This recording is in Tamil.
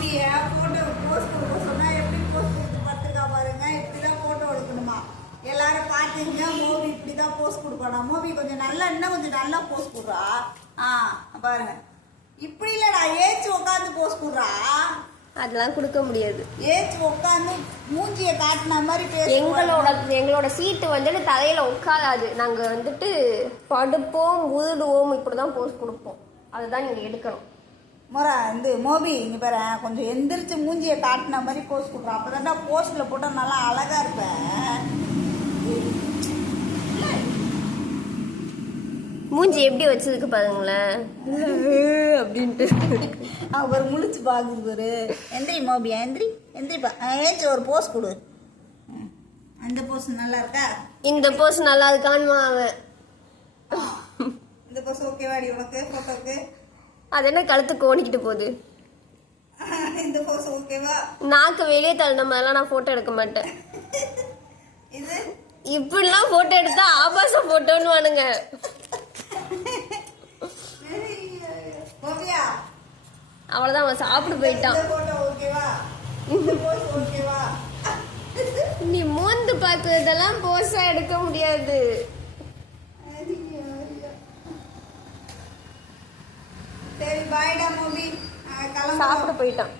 மோபியை போட்டோ போஸ்ட் கொடுக்க சொன்னா எப்படி போஸ்ட் கொடுத்து பார்த்துருக்கா பாருங்க. இப்படிதான் போட்டோ எடுக்கணுமா? எல்லாரும் பாத்தீங்க மோபி இப்படிதான் போஸ்ட் கொடுக்கணும். மோபி கொஞ்சம் நல்லா இன்னும் கொஞ்சம் நல்லா போஸ்ட் கொடுறா. பாருங்க இப்படி இல்லடா ஏச்சு உட்காந்து போஸ்ட் கொடுறா. அதெல்லாம் கொடுக்க முடியாது. ஏச்சு உட்காந்து மூஞ்சியை காட்டின மாதிரி எங்களோட சீட்டு வந்துட்டு தலையில உட்காராது. நாங்க வந்துட்டு படுப்போம் உருடுவோம் இப்படிதான் போஸ்ட் கொடுப்போம். அதுதான் நீங்க எடுக்கணும். முறை இந்த மோபி இங்க பாரு கொஞ்சம் எந்திரிச்சு மூஞ்சியை காட்டின மாதிரி போஸ்ட் கொடுறா. அப்பதான்டா போஸ்ட்ல போட்டா நல்லா அழகா இருப்பேன். மூஞ்சி எப்படி வச்சதுக்கு பாருங்களேன் அப்படின்ட்டு அவர் முழிச்சு பாக்குது பாரு. எந்திரி மோபியா எந்திரி எந்திரிப்பா. ஏச்சு ஒரு போஸ் கொடு. அந்த போஸ் நல்லா இருக்கா? இந்த போஸ் நல்லா இருக்கான்னு அவன். இந்த போஸ் ஓகேவாடி உனக்கு போட்டோக்கு? அது என்ன கழுத்து கோணிக்கிட்டு போகுது. இந்த போஸ் ஓகேவா? நாக்கு வெளியே தள்ளின மாதிரிலாம் நான் போட்டோ எடுக்க மாட்டேன். இது இப்படிலாம் போட்டோ எடுத்தா ஆபாச போட்டோன்னு வானுங்க. அவ்வளவுதான் அவன் சாப்பிட்டு போயிட்டான். நீ மூந்து பார்த்ததெல்லாம் போஸா எடுக்க முடியாது. சரி பாய்டா மூவி. சாப்பிட போயிட்டான்.